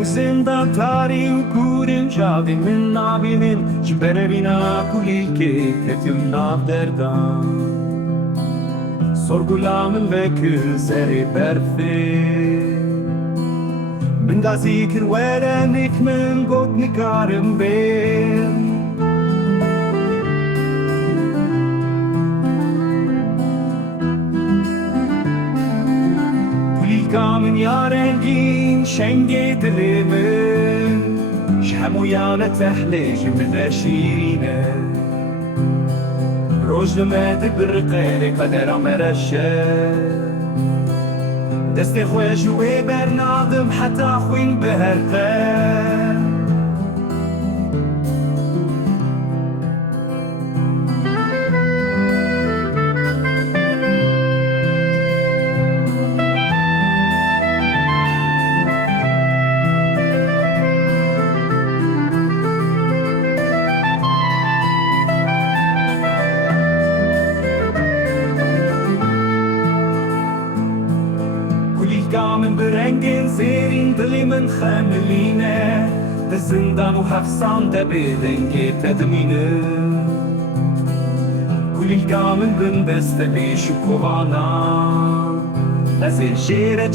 وزندا تاري وكورن جابي من نابين جبر بنا كل كتم ناب دردان Sorgulamın ve küzeri berfi Min da zikir veren ikmin god nikarım ben Kulikamin yarengin şenge dilimin Şhem uyanı tehlej min eşirine روزمات برقالي قدر مرشا دستي خويا جوي برناظم حتى خوين بهرقان من برنگین زیرین دلی من خملینه به زندان و حفظان ده بدنگی تدمینه کلی من بن بسته بیش و کوانا از این شیر